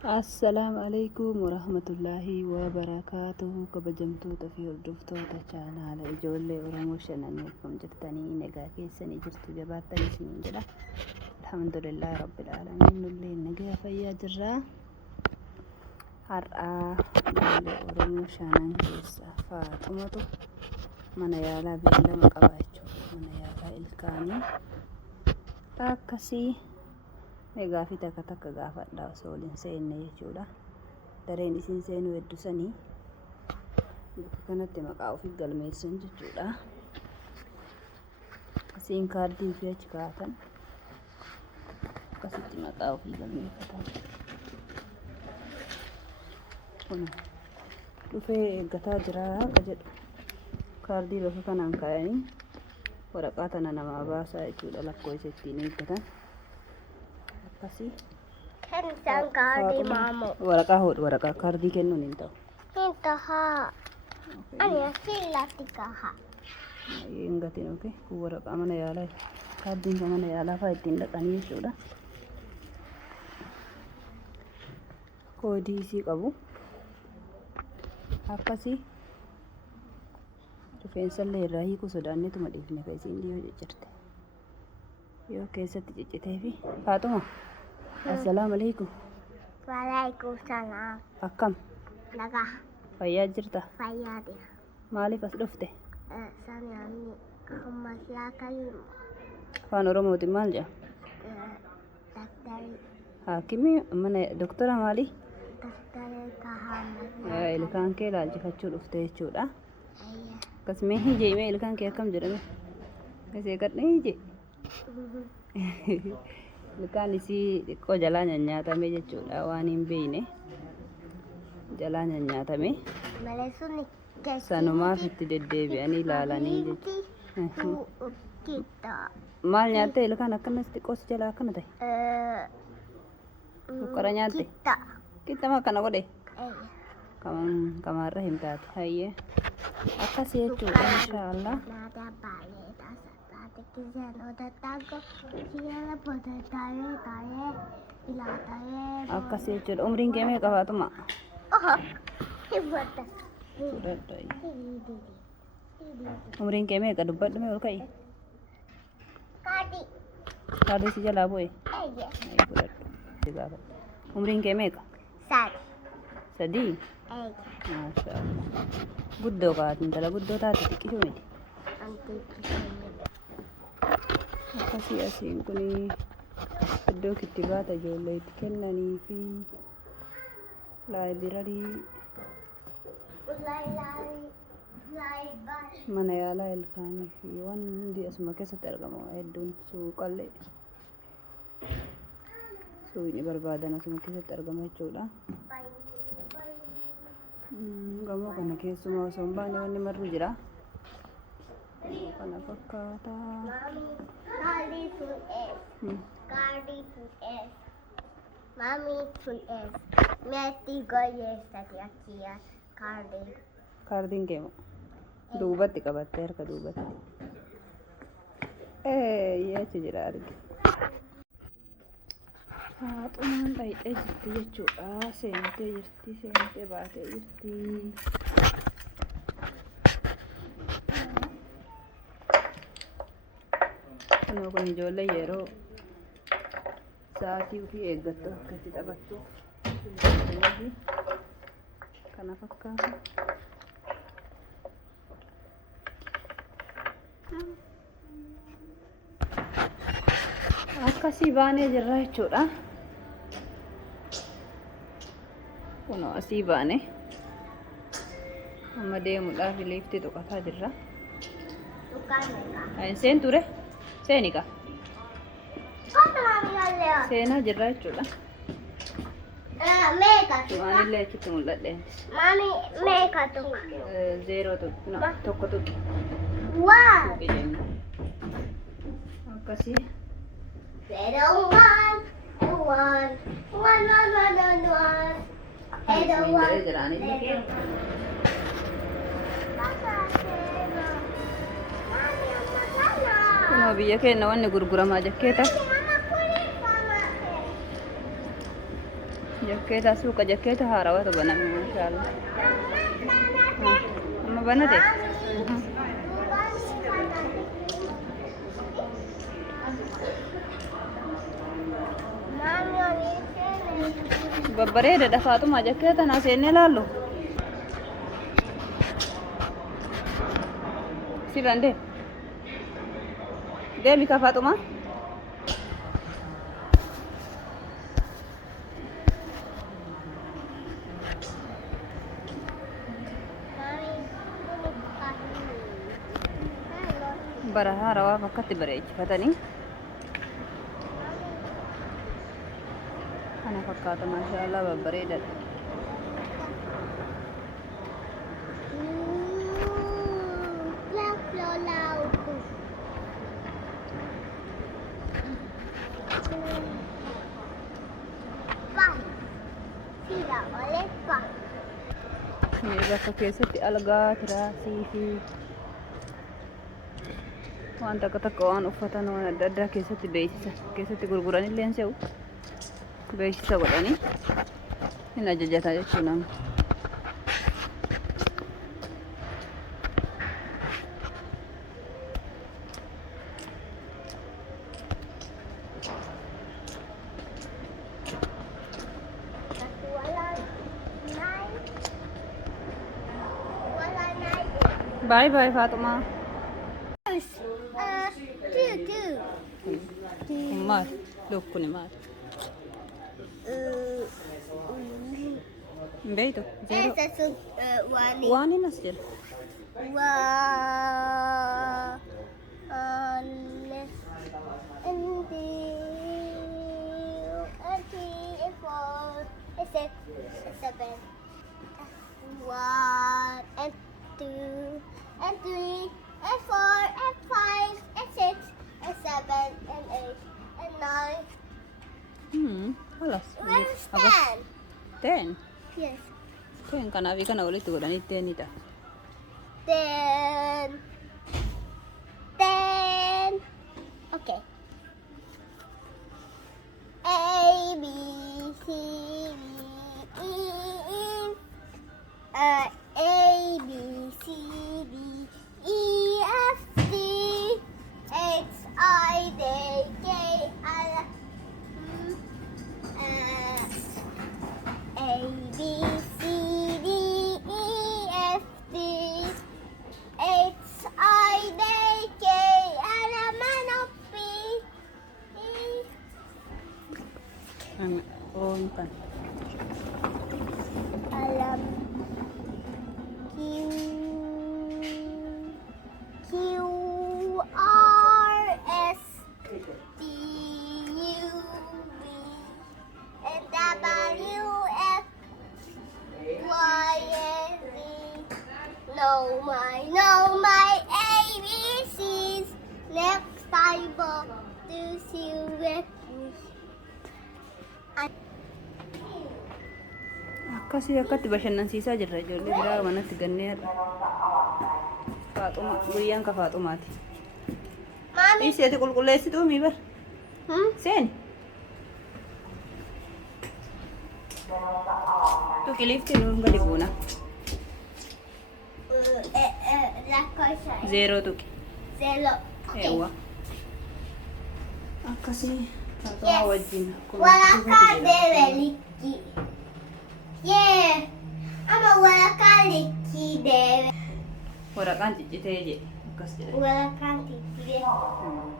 Assalamualaikum warahmatullahi wabarakatuh. Kabajamtoota fi hordoftoota chaanaala ijoollee Oromoo shananneeffam jirtanii nagaa keessanii jirtu jabaatanii isiniin jedha. Alhamdulillahi rabbil aalamiin nullee nagaa fayyaa jirra. Har'aa ijoollee Oromoo shanan keessa Faaxumatu mana yaalaa beellama qaba jechuudha. Mana yaalaa ilkaanii akkasii egaa fi takka gaafadha osoo waliin seenne jechuudha. Dareen isin seenuu heddusanii bakka kanatti maqaa ofii galmeessan jechuudha. Asiin kaardii fi achi kaatan akkasitti maqaa ofii galmeeffatan. Kun dhufee eeggataa jira akka jedhu kaardii bakka kanaan kaa'anii waraqaa tana namaa baasaa jechuudha lakkoofsa ittiin eeggatan. Kasih. Hensan kaardi mamu. Waraqaa kaardii kennuun hin ta'u. Hintaha. Ani sila tikaha. Hin gatiin oke. Kun waraqaa mana yaalaa kaardiin mana yaalaa fa'aa ittiin dhaqanii jechuudha. Koodii isii qabu. Akkasii rifeensallee irraa hiikuu sodaanneetuma dhiifne kan isiin dhiyoo jechirte. Yoo keessatti ciccitee fi Faatuma. Assalamualaikum. Waalaikumsalam. Akkam? Nagaa. Fayyaa jirta? Fayyaa dha. Maaliif as dhufte? Sanani amma siyaakalimu. Afaan Oromootiin maal jedha? Daktari. Haakimii mana doktora maali? Daktari kahamma. Ilkaan kee laalchifachuu dhufte jechuudha. Akkasumee hijee mee ilkaan kee akkam jedhame? Gasee gadhee hijee? Ilkaan isii xiqqoo jalaa nyaatame jechuudha waan hin beekne jalaa nyaatame sanumaaf itti deddeebi'anii ilaalanii jechuudha. Maal nyaatte ilkaan akkanas xiqqoos jalaa akkana ta'e? Sukkara nyaatte? Qixxama akkana godhe? Kamaarra hin taate hayyee akkasii jechuudha inshaallah. Akkasii jechuudha. Umriin kee meeqa Faatuma? Umriin kee meeqa dubbadhu mee ol ka'i? Kaardii si jalaa bu'e? Umriin kee meeqa? Sadii? Maashaallah. Guddoo kaati intala guddoo taate xiqqishuu miti? Akkasii asiin kun iddoo kittibaata ijoollee itti kennanii fi laayibirarii mana yaalaa ilkaanii fi waan hundi asuma keessatti argamu hedduun suuqallee suuqni barbaadan asuma keessatti argama jechuudha. Gamoo kana keessumaa osoo hin baane wanni marru jira. Kana fakkaata. Kaardii full S. Kaardii full S. Mami full S. Meetti goyeessati achiya kaardii. Kaardiin keema duubatti qabattee harka duubatti. Achi jira argi. Faaxumaan dhayidhee jirti jechuudha. Seentee jirti, seentee baatee jirti. Kun ijoollee yeroo sa'aatii ofii eeggattu akka itti taphattuuf kana fakkaata. Akkasii baanee jirra jechuudha. Kunoo asii baane amma deemuudhaaf liiftii tuqataa jirra. Seen ture? Seenika? Seenaa jirra jechuudha. Waanillee achitti mul'adhe. Mami meeqa tuqa? Zeeroo tokko tuqi. Waan. Akkasii. 0 1 1 1 1 1 1 Kunoo biyya keenya wanni gurguramaa jakkeeta. Jakkeeta suuqa jakkeeta haarawatu baname maashaallah. Amma banate. Babbareedaadha Fatuma jakkeeta naa seennee laallu. Sirraan deemi ka Fatuma. Bara haarawaa fakkatti bareechifatanii kana fakkaata maashaallah babbareedaadha. Bakka keessatti algaa tiraasii fi waan takka waan uffatan waan adda addaa keessatti keessatti gurguranillee hin se'u beeksisa godhanii hin ajajata jechuun nama. Bye bye Fatuma. Maal lukkuni maal? Beeto zero. Waan hin as jira. One and two and three and four and five and six and seven and eight and nine. Alas. Where's 10? 10. Yes. 10 kanaafi kana walitti godhanii 10 ta'a. 10. 10. Okay. A B C D E A B C D E F G H I J K L A B C D E F G H I J K L M N O P Oh, kan. Alam Q R S T U V and W X Y and Z. Know my ABCs. Next time, to see you with me. Akkasii akkatti bashannansiisaa jirra ijoollee biraa manatti ganneerra. Fatuma guyyaan ka Fatumaati. Mommy. Iseeti qulqulleessituu mi bar. Seeni. Tuqi lifti nuun gadi buuna. La cosa es Zero tuqi. celo. Eewwa. Akkasii Fatuma wajjin. Walakkaa debe likki. Yeah. Ama walakkaa likki debe. Waraqaan ciccitee jedhe akkas jedhe. Walakkaa likki debe.